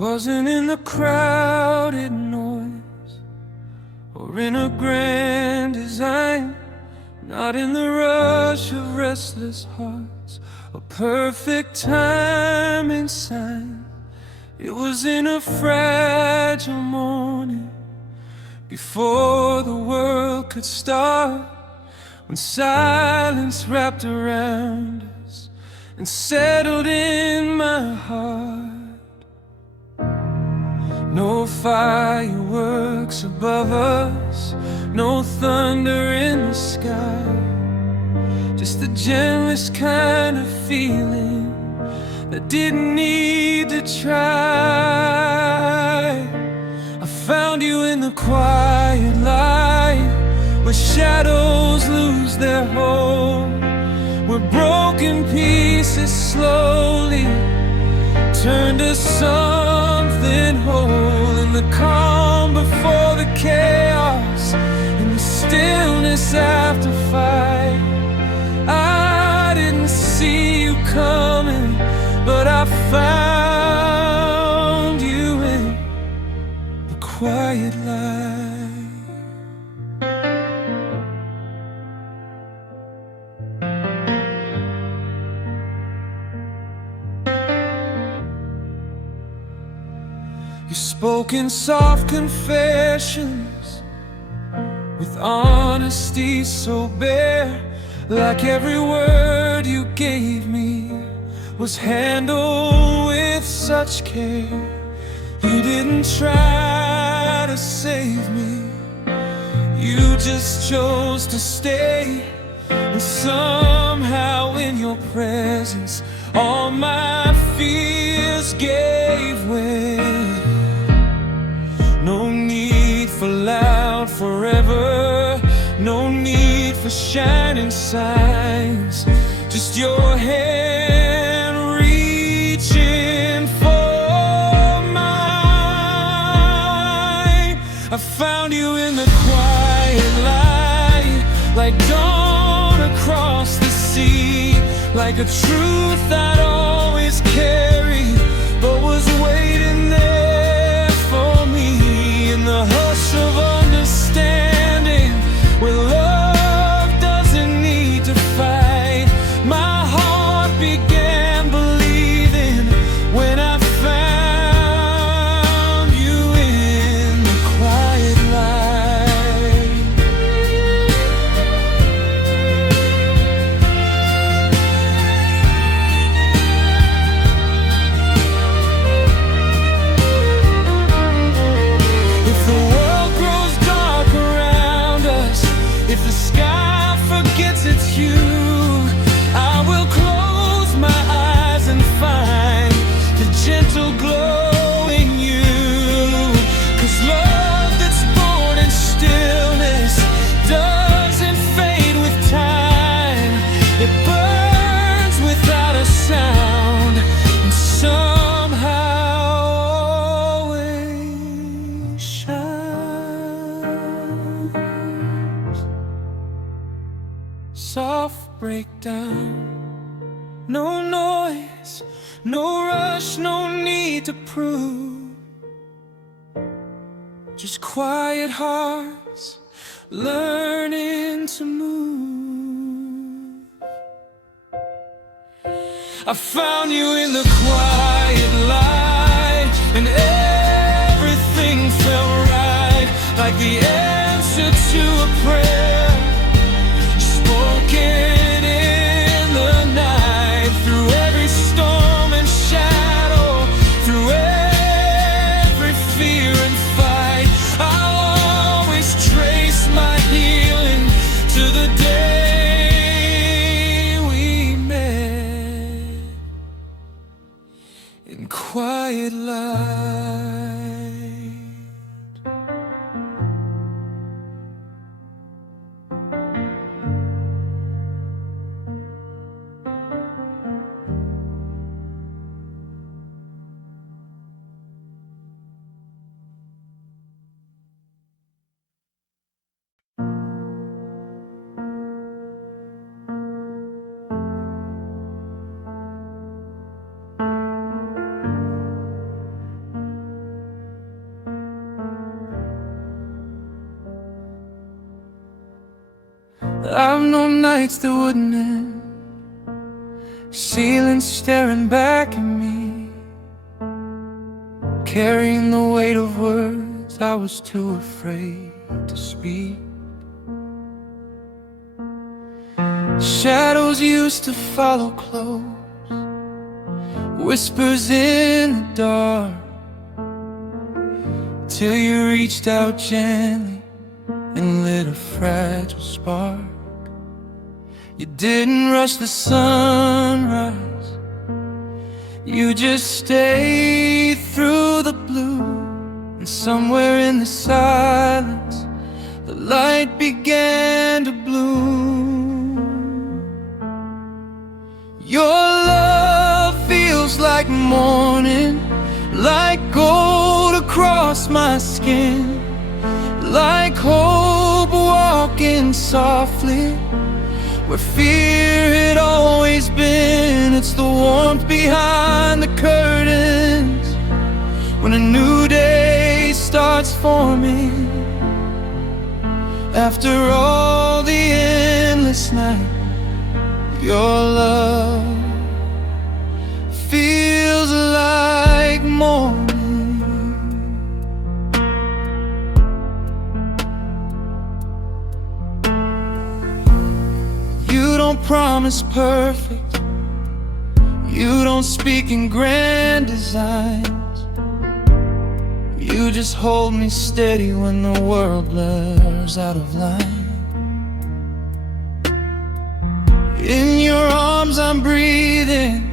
wasn't in the crowded noise or in a grand design, not in the rush of restless hearts, a perfect timing sign. It was in a fragile morning before the world could start, when silence wrapped around us and settled in my heart. No fireworks above us, no thunder in the sky, just the gentlest kind of feeling that didn't need to try. I found you in the quiet light, where shadows lose their hold, where broken pieces slowly turn to something whole. In the calm before the chaos, in the stillness after fight, I didn't see you coming, but I found you in the quiet light. You spoke in soft confessions, with honesty so bare, like every word you gave me was handled with such care. You didn't try to save me, you just chose to stay. And somehow in your presence all my fears gave way. No need for loud forever, no need for shining signs, just your hand reaching for mine. I found you in the quiet light, like dawn across the sea, like a truth I'd always carried, but was waiting there for me. In the hush of understanding, where love doesn't need to fight, my heart began believing when I found you in the quiet light. If the world grows dark around us, if the sky forgets its hue, I will close my eyes and find the gentle glow in you. 'Cause love that's born in stillness doesn't fade with time. It burns without a sound, and somehow always shines. Soft breakdown, no noise, no rush, no need to prove, just quiet hearts learning to move. I found you in the quiet light, and everything felt right, like the answer to a prayer spoken in the night. Through every storm and shadow, through every fear and fight, I'll always trace my healing to the day we met in quiet light. I've known nights that wouldn't end, ceiling staring back at me, carrying the weight of words I was too afraid to speak. Shadows used to follow close, whispers in the dark, till you reached out gently and lit a fragile spark. You didn't rush the sunrise, you just stayed through the blue. And somewhere in the silence, the light began to bloom. Your love feels like morning, like gold across my skin, like hope walking softly where fear had always been. It's the warmth behind the curtains when a new day starts forming. After all the endless night, your love feels like morning. You don't promise perfect, you don't speak in grand designs, you just hold me steady when the world blurs out of line. In your arms I'm breathing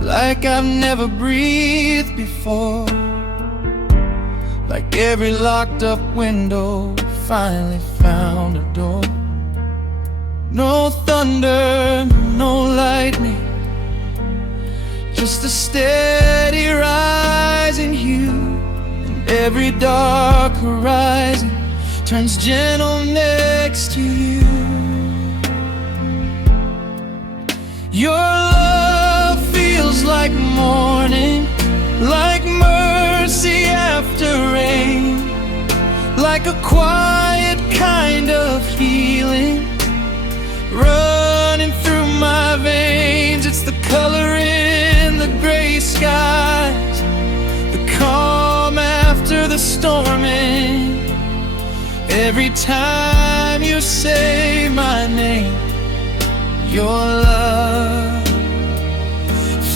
like I've never breathed before, like every locked up window finally found a door. No thunder, no lightning, just a steady rising hue, and every dark horizon turns gentle next to you. Your love feels like morning, like mercy after rain, like a quiet kind of healing running through my veins. It's the color in the gray skies, the calm after the storming. Every time you say my name, your love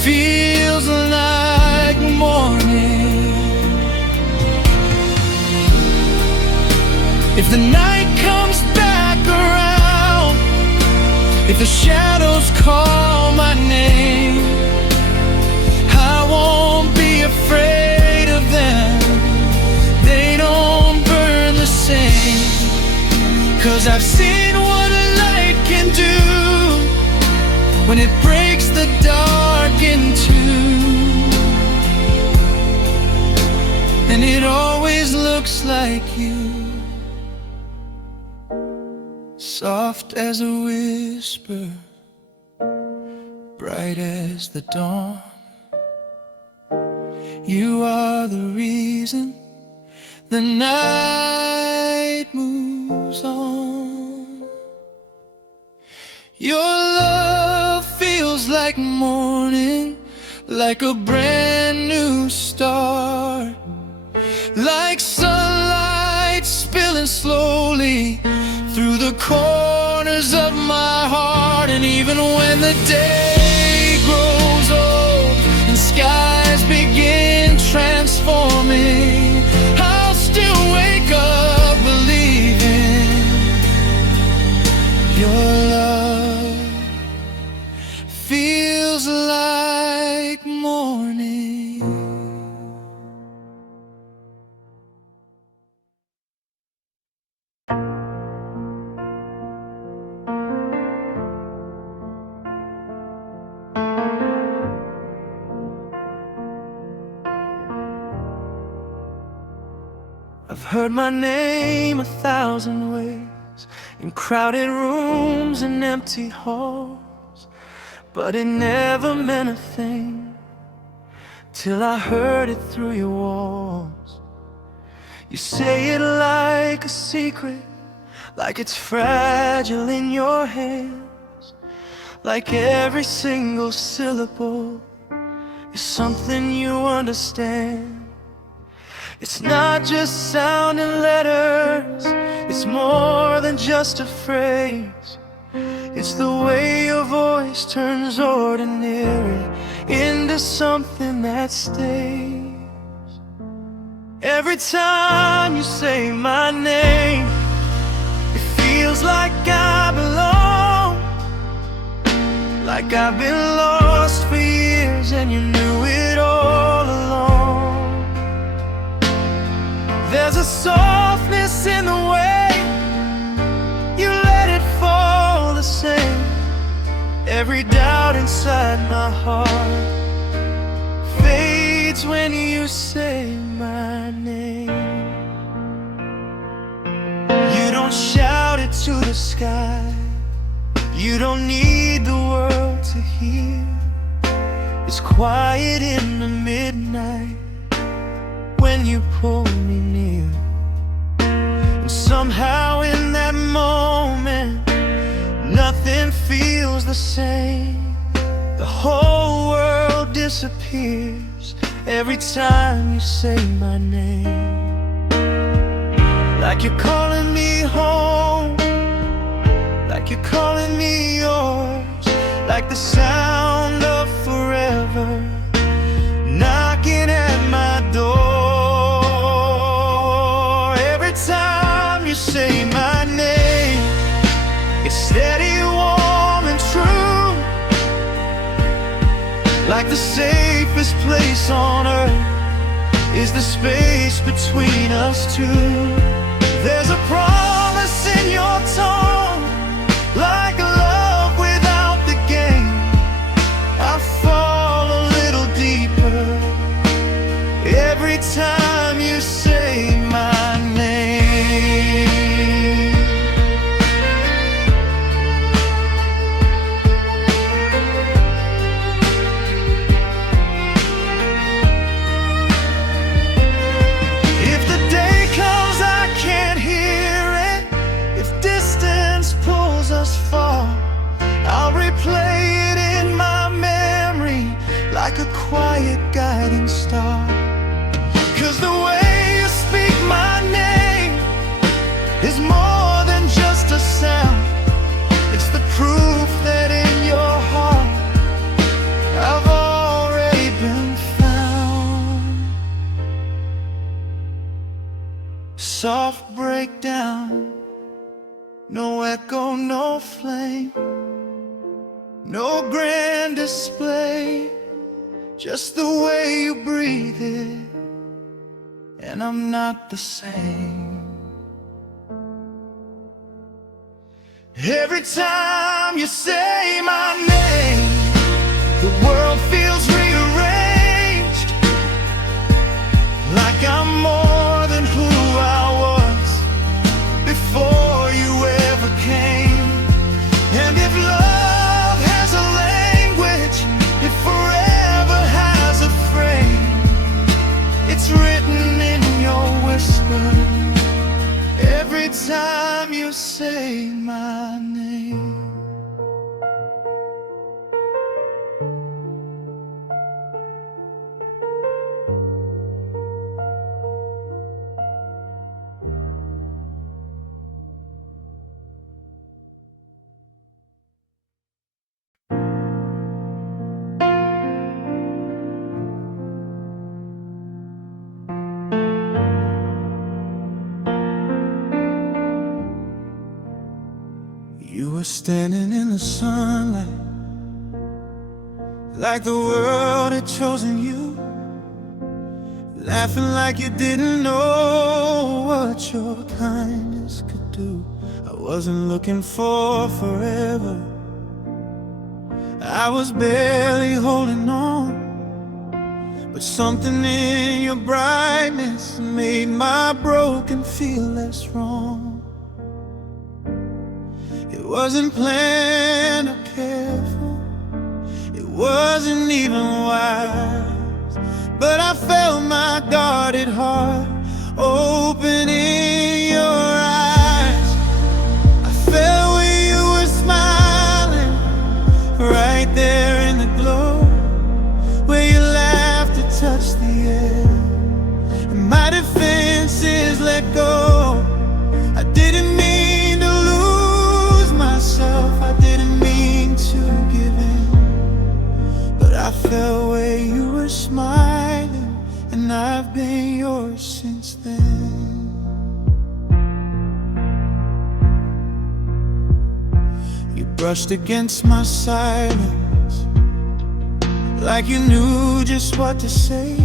feels like morning. If the night comes back around, if the shadows call my name, I won't be afraid of them. They don't burn the same, 'cause I've seen what a light can do when it breaks the dark in two. And it always looks like you, soft as a whisper, bright as the dawn. You are the reason the night moves on. Your love feels like morning, like a brand new start, like sunlight spilling slowly through the corners of my heart. And even when the day grows old and skies begin transforming, I'll still wake up believing your love feels like morning. I've heard my name 1,000 ways, in crowded rooms and empty halls, but it never meant a thing till I heard it through your walls. You say it like a secret, like it's fragile in your hands, like every single syllable is something you understand. It's not just sound and letters, it's more than just a phrase. It's the way your voice turns ordinary into something that stays. Every time you say my name, it feels like I belong, like I've been lost for years and you knew it all along. There's a softness in the way you let it fall the same. Every doubt inside my heart fades when you say my name. You don't shout it to the sky, you don't need the world to hear. It's quiet in the midnight when you pull me near. And somehow in that moment, nothing feels the same. The whole world disappears every time you say my name. Like you're calling me home, like you're calling me yours, like the sound of forever knocking at my door. Every time you say my name, it's steady, warm and true, like the safest place on earth is the space between us two. There's a promise in your tone, like a love without the game. I fall a little deeper every time you say my name. If the day comes I can't hear it, if distance pulls us far, I'll replay it in my memory like a quiet guiding star. 'Cause the way you speak my name is more than just a sound. It's the proof that in your heart I've already been found. Soft breakdown, no echo, no flame, no grand display, just the way you breathe it, and I'm not the same. Every time you say my name, the world feels rearranged, like I'm more than who I was before you ever came. And if love has a language, it forever has a frame. It's written in your whisper every time you say my name. You were standing in the sunlight, like the world had chosen you, laughing like you didn't know what your kindness could do. I wasn't looking for forever, I was barely holding on, but something in your brightness made my broken feel less wrong. It wasn't planned or careful, it wasn't even wise, but I felt my guarded heart open in your eyes. let go. I didn't mean to lose myself, I didn't mean to give in, but I felt where you were smiling, and I've been yours since then. You brushed against my silence, like you knew just what to say.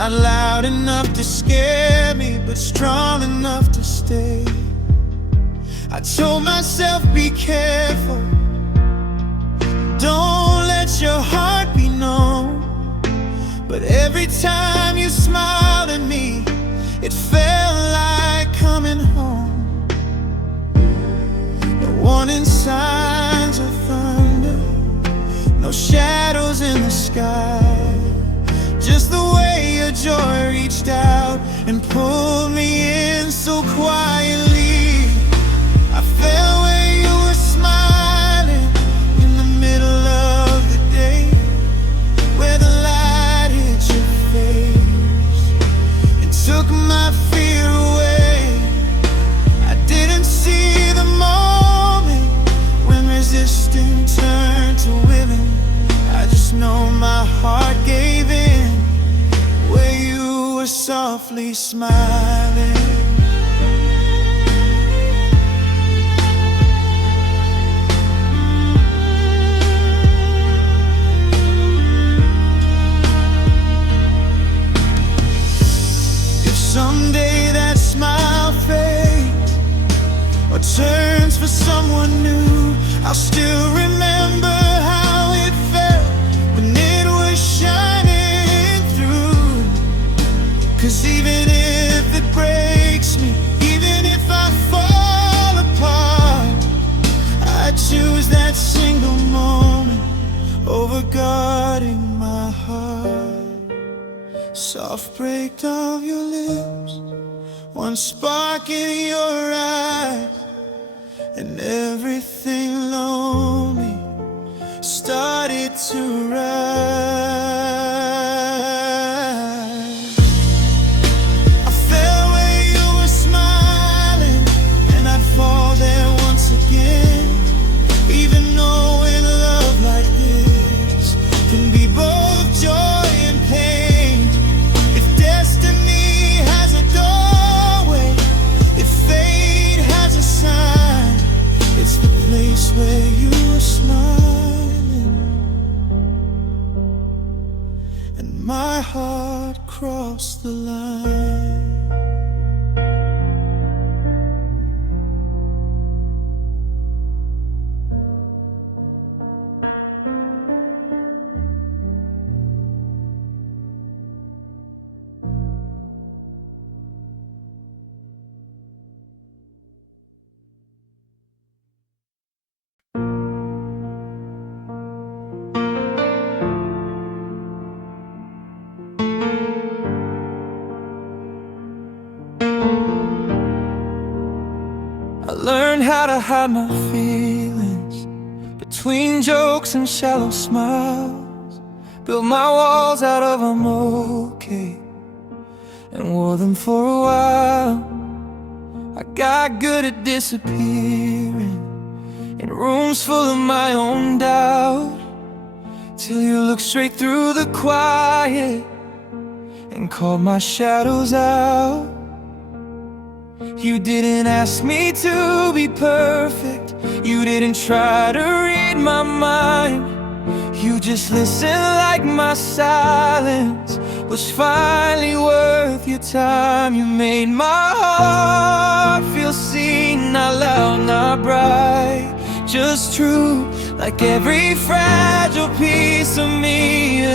Not loud enough to scare me, but strong enough to stay. I told myself, be careful, don't let your heart be known. But every time you smiled at me, it felt like coming home. No warning signs of thunder, no shadows in the sky, just the way your joy reached out and pulled me in so quietly. I felt where you were smiling in the middle of the day, where the light hit your face and took my fear away. I didn't see the moment when resistance turned to willing. I just know my heart gave in where you were softly smiling. If someday that smile fades or turns for someone new, I'll still remember how it felt when it was shining through. 'Cause even if it breaks me, even if I fall apart, I choose that single moment over guarding my heart. Soft break of your lips, one spark in your eyes, and everything lonely started to rise. I felt where you were smiling, and I'd fall there once again. Even knowing love like this can be both joy and pain. If destiny has a doorway, if fate has a sign, it's the place where you were smiling, and my heart crossed the line. I learned how to hide my feelings between jokes and shallow smiles. Built my walls out of I'm okay and wore them for a while. I got good at disappearing in rooms full of my own doubt, till you looked straight through the quiet and called my shadows out. You didn't ask me to be perfect, you didn't try to read my mind. You just listened like my silence was finally worth your time. You made my heart feel seen, not loud, not bright, just true, like every fragile piece of me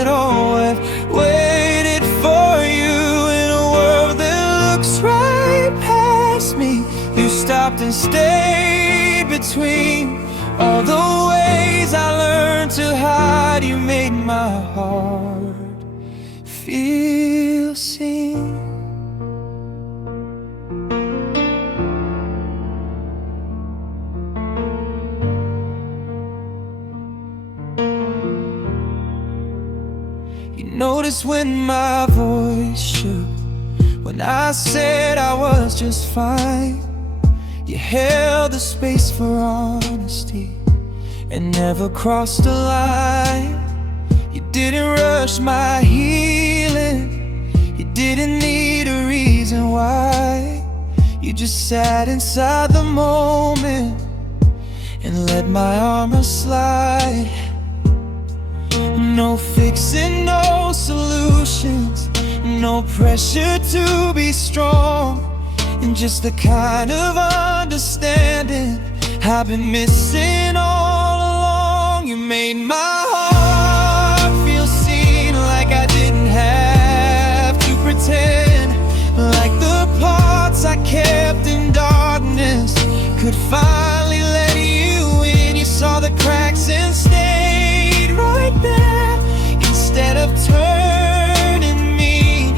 at all I've waited for you in a world that looks right past me. You stopped and stayed between all the ways I learned to hide. You made my heart feel seen. You noticed when my voice shook, when I said I was just fine. You held the space for honesty and never crossed the line. You didn't rush my healing, you didn't need a reason why. You just sat inside the moment and let my armor slide. No fixing, no solutions, no pressure to be strong, and just the kind of understanding I've been missing all along. You made my heart feel seen, like I didn't have to pretend, like the parts I kept in darkness could finally let you in. You saw the cracks and stayed right there instead of turning me.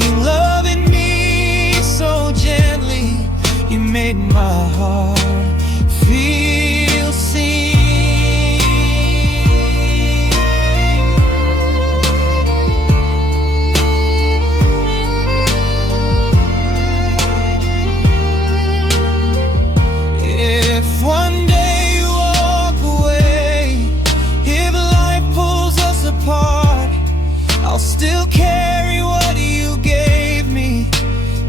You loving me so gently, you made my heart feel seen. If one day you walk away, if life pulls us apart, I'll still carry what you gave me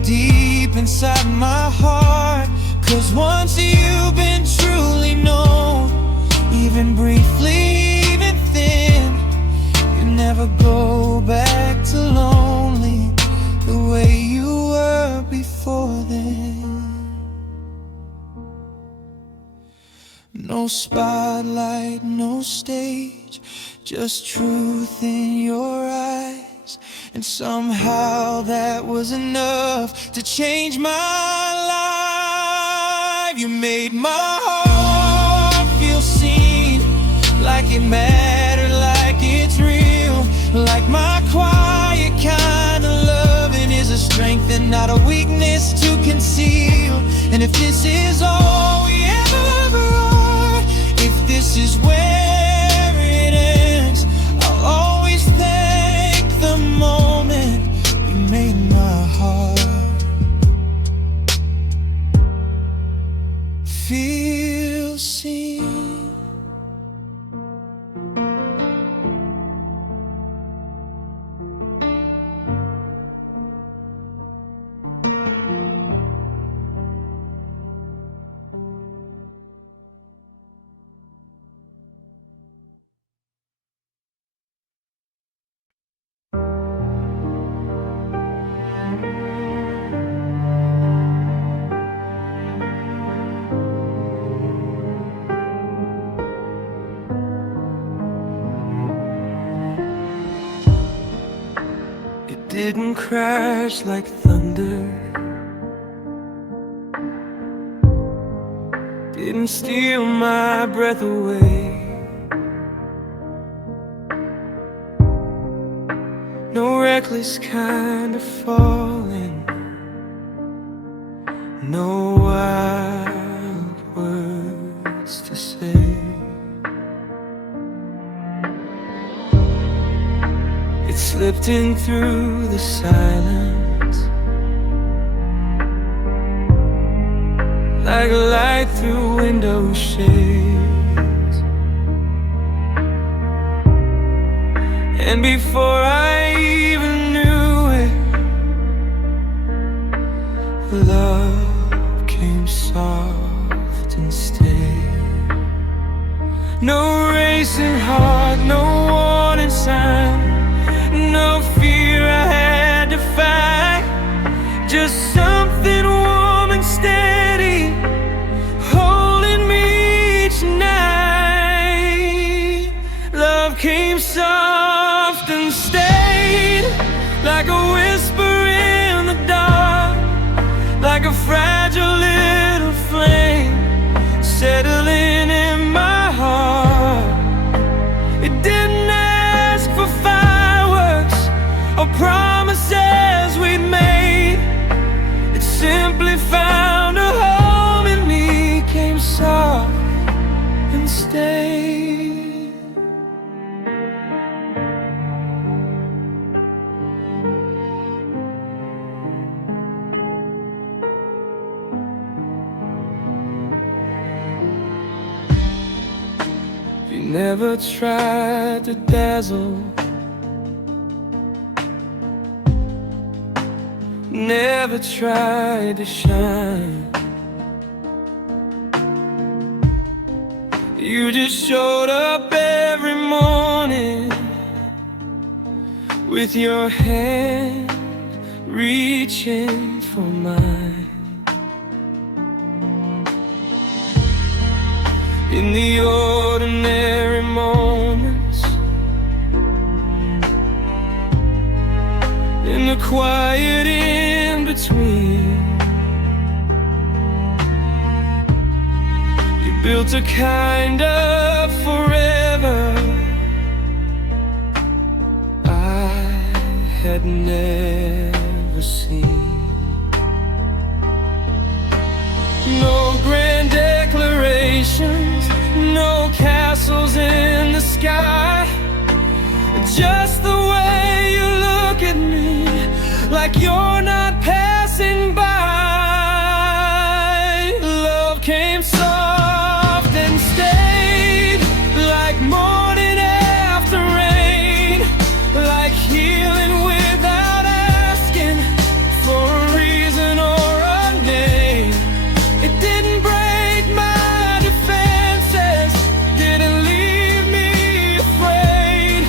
deep inside my heart. 'Cause once you've been truly known, even briefly, even thin, you never go back to lonely the way you were before then. No spotlight, no stage, just truth in your eyes. And somehow that was enough to change my life. You made my heart feel seen, like it mattered, like it's real, like my quiet kind of loving is a strength and not a weakness to conceal. And if this is all we ever are, if this is where it ends, I'll always thank the moment we made my heart feel seen. Didn't crash like thunder, didn't steal my breath away. No reckless kind of falling, no wild words to say. It slipped in through the silence, like a light through window shades. And before I even knew it, love came soft and stayed. No racing heart, no warning sign, no fear I had to fight, just something warm and steady holding me each night. Love came soft and stayed, like a whisper in the dark, like a fragile little flame settling in my heart. It didn't ask for fireworks or promises we'd made. Never tried to dazzle, never tried to shine. You just showed up every morning with your hand reaching for mine. In the ordinary moments, in the quiet in between, you built a kind of forever I had never seen. No grand declarations, no castles in the sky, just the way you look at me, like you're not passing by. Love came soft and stayed, like morning after rain, like healing without asking for a reason or a name. It didn't break my defenses, didn't leave me afraid.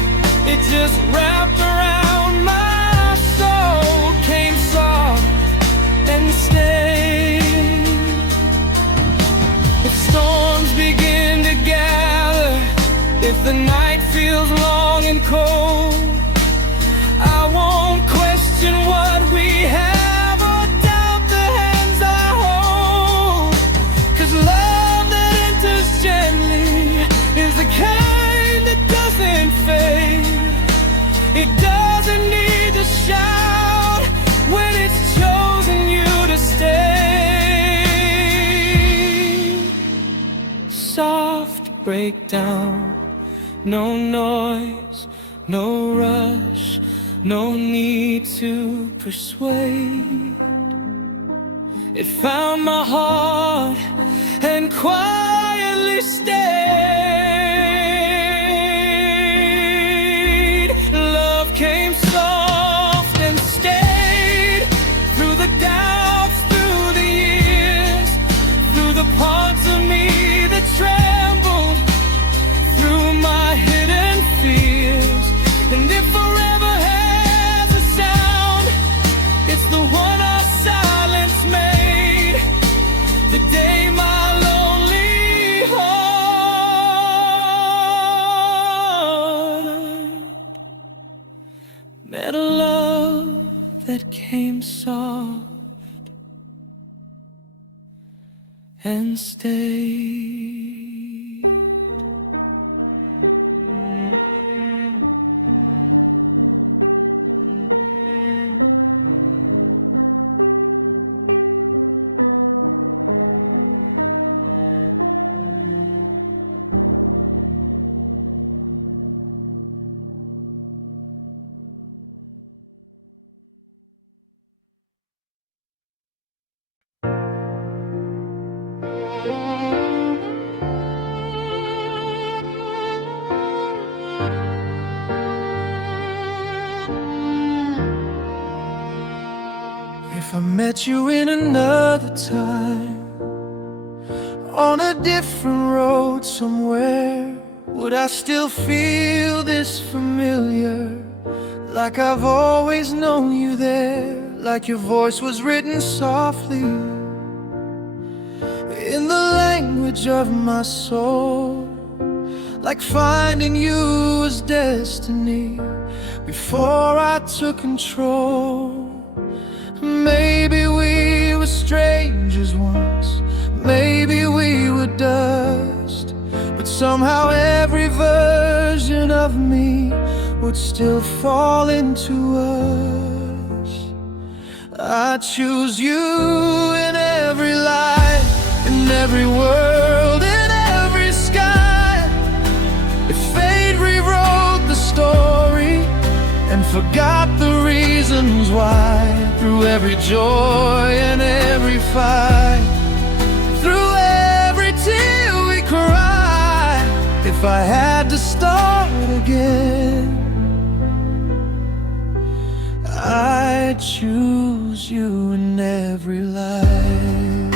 It just wrapped around my soul, came soft and stayed. If storms begin to gather, if the night feels long and cold, I won't question what we have or doubt the hands I hold. 'Cause love that enters gently is the kind that doesn't fade. It doesn't need to shout when it's chosen you to stay. Soft breakdown, no noise, no rush, no need to persuade. It found my heart and quietly stayed. Love came soft and stayed, through the doubts, through the years, through the parts of me that trembled, through my hidden fears. And if forever has a sound, it's the one our silence made, the day my lonely heart met a love that came soft and stayed. If I met you in another time, on a different road somewhere, would I still feel this familiar? Like I've always known you there, like your voice was written softly in the language of my soul, like finding you was destiny before I took control. Maybe we were strangers once, maybe we were dust, but somehow every version of me would still fall into us. I choose you in every life, in every world, in every sky. If fate rewrote the story and forgot the reasons why, through every joy and every fight, through every tear we cry, if I had to start again, I'd choose you in every life.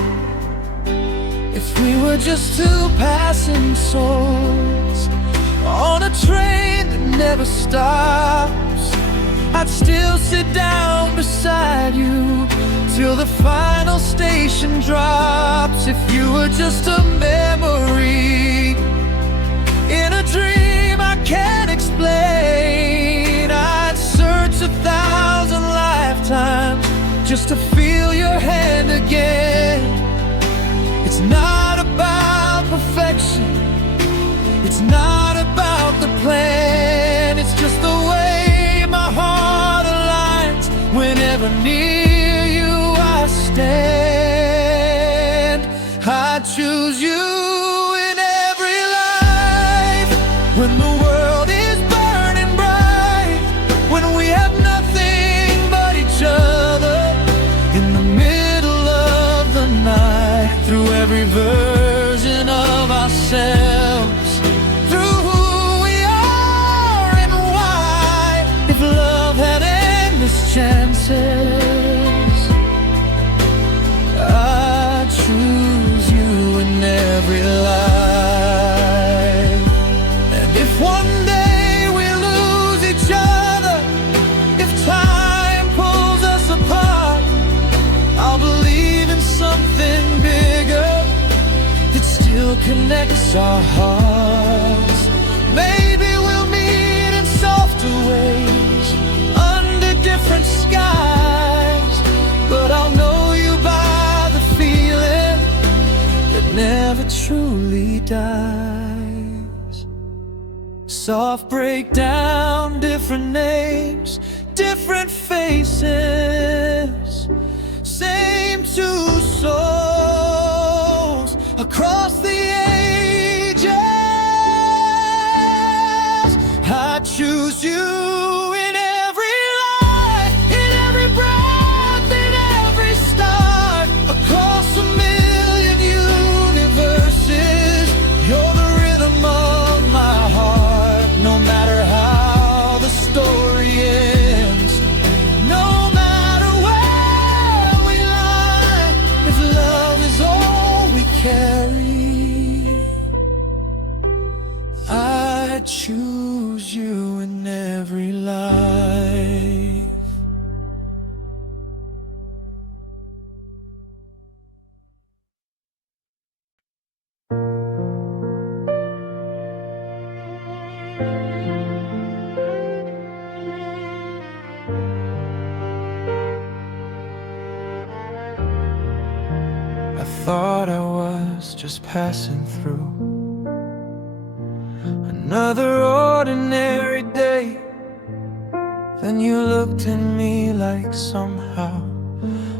If we were just two passing souls on a train that never stops, I'd still sit down beside you till the final station drops. If you were just a memory in a dream I can't explain, I'd search 1,000 lifetimes just to feel your hand again. It's not about perfection, it's not about the plan, it's just the way my heart aligns. Whenever near you I stand, I choose you in every life. When the world is burning bright, when we have nothing but each other, in the middle of the night, through every version of ourselves, through who we are and why. If love had endless chances, I choose you in every life. And if one day we lose each other, if time pulls us apart, I'll believe in something bigger that still connects our hearts. Maybe we'll meet in softer ways under different skies, but I'll know you by the feeling that never truly dies. Soft breakdown, different names, different faces, same two souls across the ages. I choose you in every life, in every breath, in every start, across a million universes. You're the rhythm of my heart, no matter how the story ends, no matter where we lie. If love is all we carry, I choose you in every life. I thought I was just passing through another ordinary day. Then you looked at me like somehow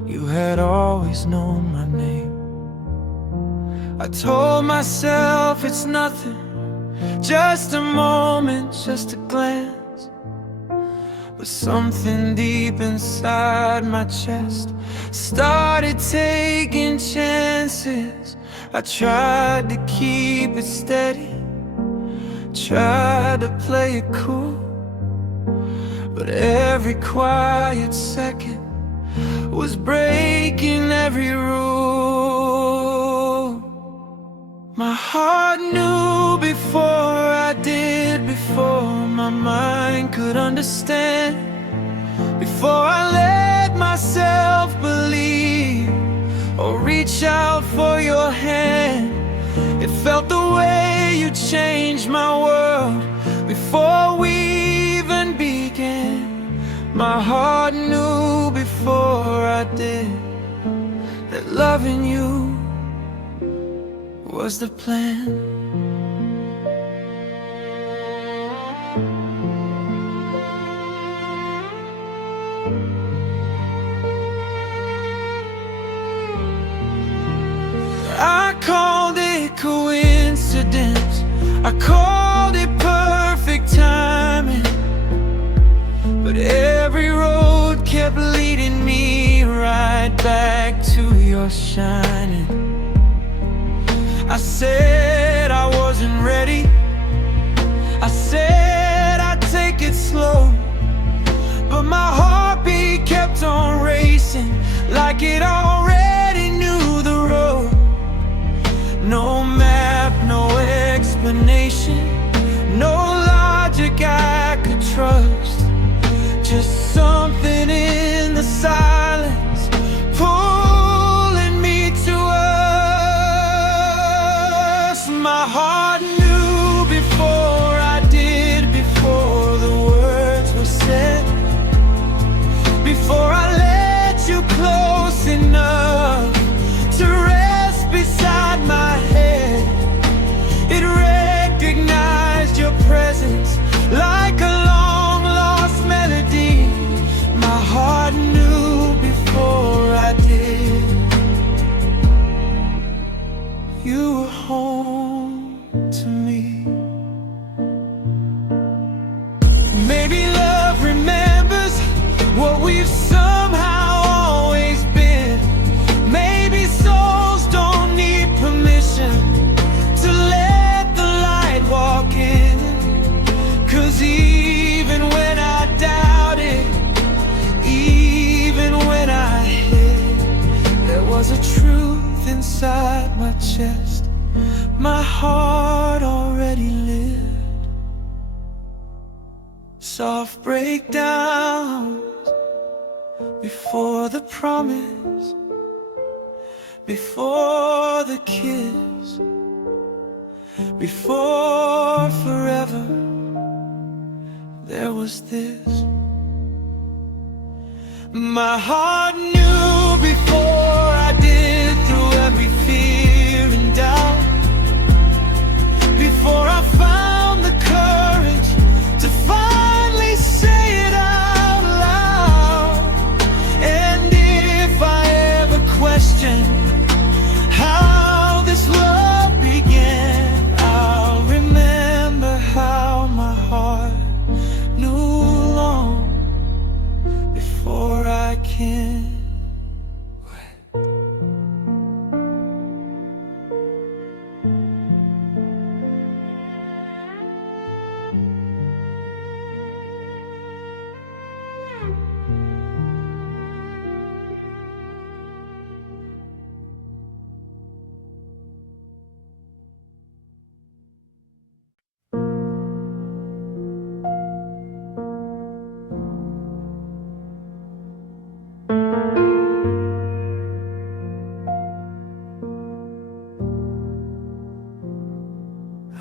you had always known my name. I told myself it's nothing, just a moment, just a glance. But something deep inside my chest started taking chances. I tried to keep it steady, tried to play it cool, but every quiet second was breaking every rule. My heart knew before I did, before my mind could understand, before I let myself believe or reach out for your hand. It felt the way you changed my world before we even began. My heart knew before I did that loving you was the plan. I called it coincidence, I called it perfect timing, but every road kept leading me right back to your shining. I said I wasn't ready, I said I'd take it slow, but my heartbeat kept on racing like it already knew the road. No map, no explanation, no logic I could trust. Just something in the silence pulling me to us. My heart knew before I did, before the words were said, before I let you close enough to rest beside my head. It recognized your presence like a long-lost melody. My heart knew before I did. You were home to me. Maybe love remembers what we've somehow always been. Maybe souls don't need permission to let the light walk in. 'Cause even when I doubted, even when I hid, there was a truth inside my chest my heart already lived. Soft breakdowns before the promise, before the kiss, before forever, there was this. My heart knew before I did, through every fear and doubt, before I found the courage to finally say it out loud. And if I ever question how this love began, I'll remember how my heart knew long before I can.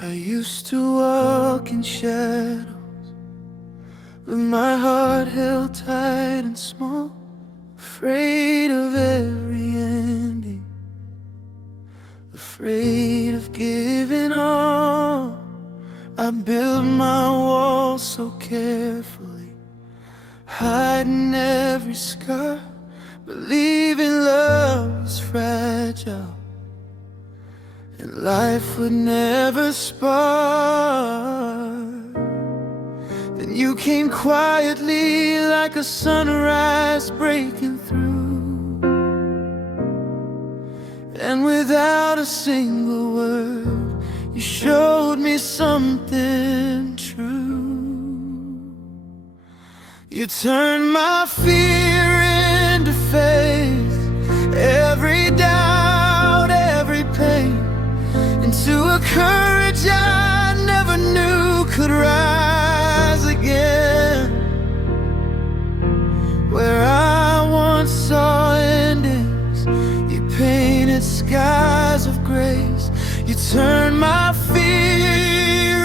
I used to walk in shadows, with my heart held tight and small, afraid of every ending, afraid of giving all. I built my walls so carefully, hiding every scar, believing love was fragile and life would never spark. Then you came quietly like a sunrise breaking through, and without a single word, you showed me something true. You turned my fear into faith, every doubt, every pain, into a courage I never knew could rise again. Where I once saw endings, you painted skies of grace. You turned my fear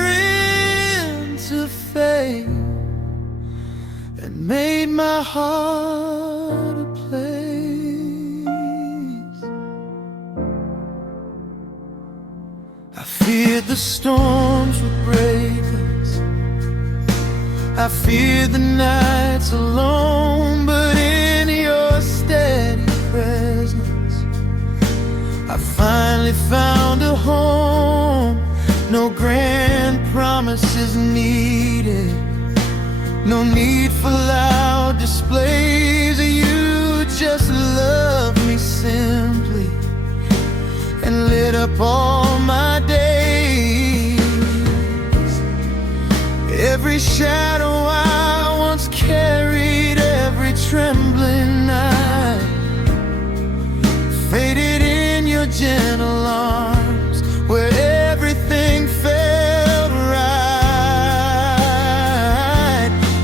into faith and made my heart a place. I feared the storms would break us, I feared the nights alone, but in your steady presence I finally found a home. No grand promises needed, no need for loud displays. You just loved me simply and lit up all my days. gentle arms where everything felt right.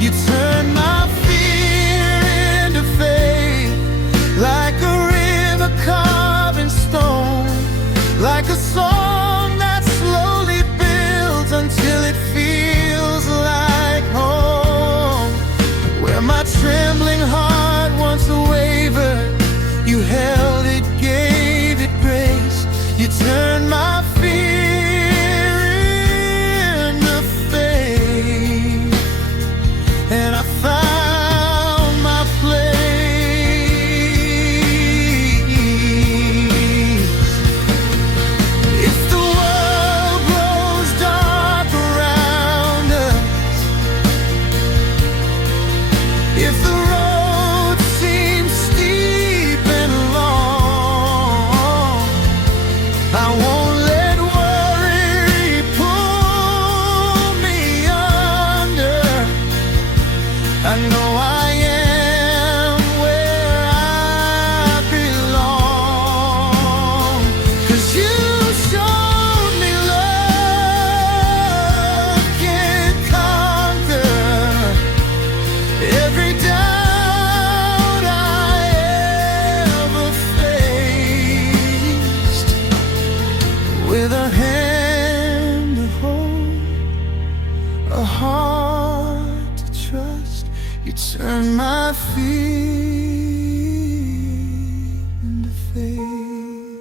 You turned my fear into faith, like a river carving stone, like a song that slowly builds until it feels like home. Where my trembling heart once wavered, you held it, gave it grace. You turned my fear into faith, and I found my place. If the world grows dark around us, if the road seems steep and long, I won't let worry pull me under. I know I am where I belong, 'cause you showed me love can conquer every doubt I ever faced. With a hand to hold, a heart to trust, you turn my fear into faith.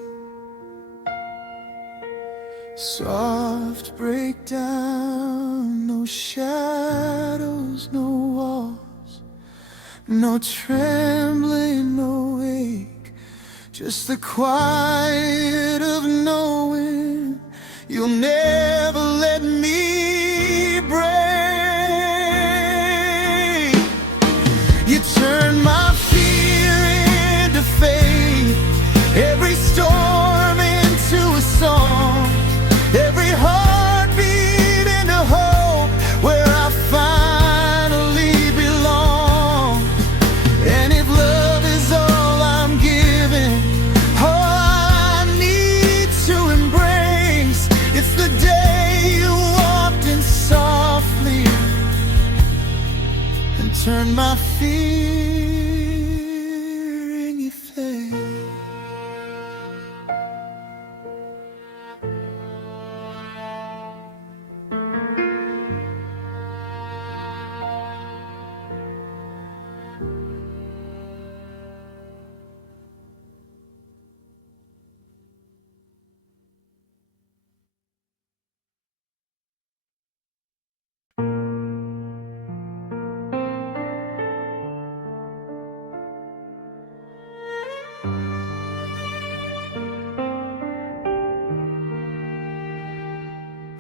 Soft breakdown, no shadows, no walls, no trembling, no ache, just the quiet of knowing you'll never let me break. You turn my fear into faith, every storm into a song, every heartbeat into hope, where I finally belong. And if love is all I'm giving, all I need to embrace, it's the day you walked in softly and turned my fear in your face.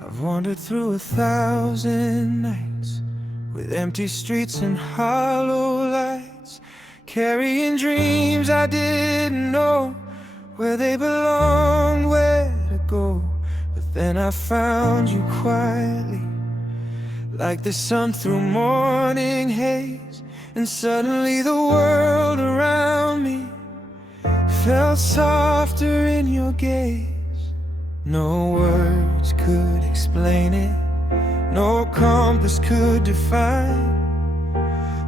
I've wandered through 1,000 nights with empty streets and hollow lights, carrying dreams I didn't know where they belonged, where to go. But then I found you quietly, like the sun through morning haze, and suddenly the world around me felt softer in your gaze. No words could explain it, no compass could define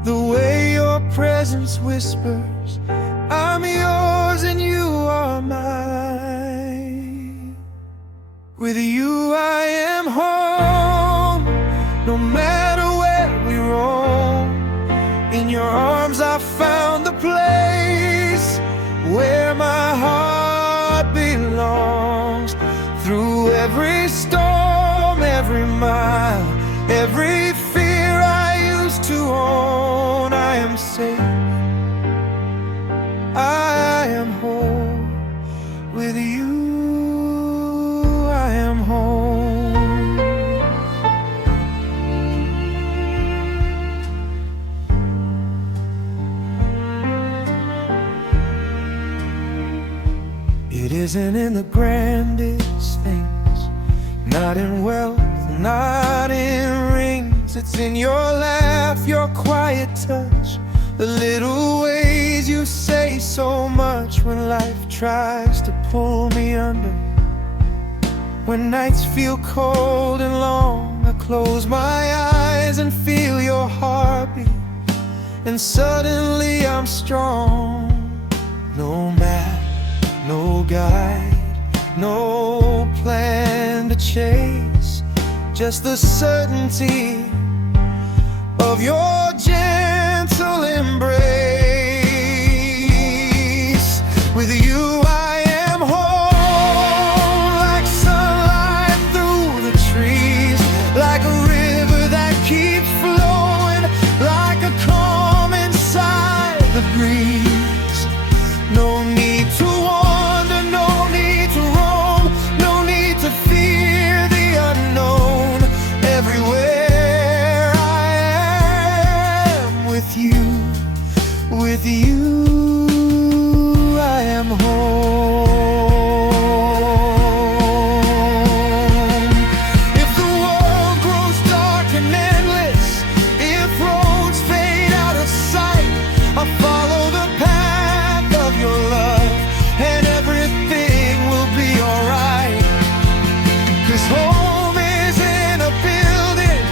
the way your presence whispers, I'm yours and you are mine. With you I am home, no matter where we roam. In your arms I found the place where my heart belongs. Through every storm, every mile, every fear I used to own, I am safe, I am whole. With you, I am home. It isn't in the grandest things, not in wealth, not in rings. It's in your laugh, your quiet touch, the little ways you say so much when life tries to pull me under. When nights feel cold and long, I close my eyes and feel your heartbeat, and suddenly I'm strong. No map, no guide, no plan to chase, just the certainty of your gentle embrace. With you I am home, like sunlight through the trees, like a river that keeps flowing, like a calm inside the breeze. No need to wander, no need to roam, no need to fear the unknown. Everywhere I am with you, with you I am home. If the world grows dark and endless, if roads fade out of sight, I'll follow the path of your love, and everything will be alright. 'Cause home isn't a building,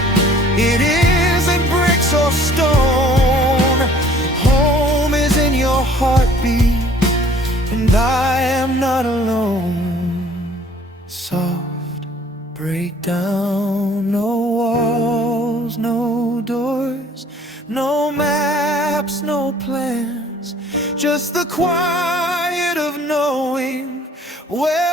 it isn't bricks or stone. Home is in your heartbeat, and I am not alone. Soft breakdown, no walls, no doors, no maps, no plans, just the quiet of knowing where